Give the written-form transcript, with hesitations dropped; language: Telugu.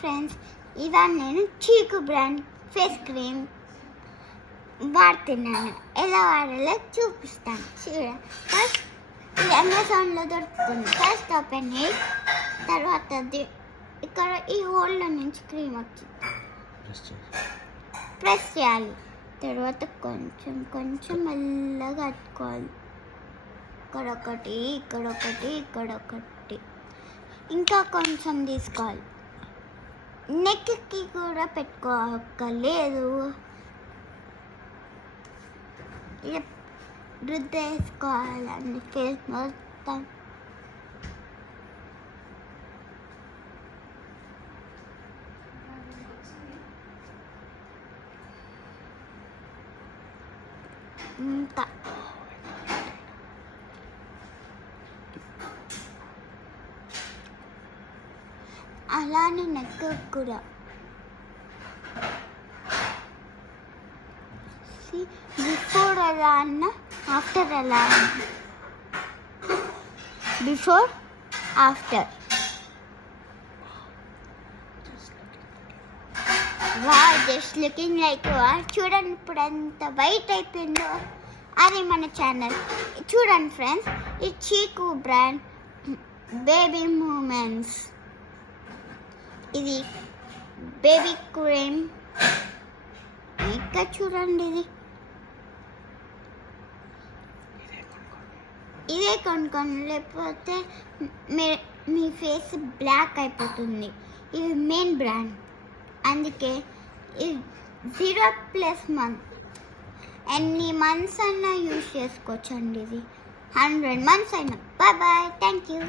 ఫ్రెండ్స్, ఇవాళ నేను చీకు బ్రాండ్ ఫేస్ క్రీమ్ వాడుతున్నాను. ఎలా వాడాలో చూపిస్తాను. చూడండి, ఫస్ట్ ఇది అమెజాన్లో దొరుకుతుంది. ఫస్ట్ ఓపెన్ చేయి, తర్వాత ఇక్కడ ఈ హోల్లో నుంచి క్రీమ్ వచ్చింది, ప్రెస్ చేయాలి. తర్వాత కొంచెం కొంచెం మెల్లగా అట్టుకోవాలి. ఇక్కడొకటి, ఇక్కడొకటి, ఇక్కడొకటి, ఇంకా కొంచెం తీసుకోవాలి. నెక్కి కూడా పెట్టుకోలేదు, ఇలా రుద్దేసుకోవాలండి ఫేస్ మొత్తం. ఇంకా అలానే నెక్ కూడా. బిఫోర్ ఎలా అన్న, ఆఫ్టర్ ఎలా అన్న. Before, after. Just looking like చూడండి ఇప్పుడు ఎంత వైట్ అయిపోయిందో. అది మన ఛానల్. చూడండి ఫ్రెండ్స్, ఈ చీకు బ్రాండ్ బేబీ మూమెంట్స్. ఇది బేబీ క్రీమ్. ఇంకా చూడండి, ఇదే కొనుక్కోండి, లేకపోతే మీ ఫేస్ బ్లాక్ అయిపోతుంది. ఇది మెయిన్ బ్రాండ్, అందుకే ఇది 0+ మంత్. ఎన్ని మంత్స్ అయినా యూజ్ చేసుకోవచ్చండి. ఇది 100 మంత్స్ అయినా. Bye bye, thank you.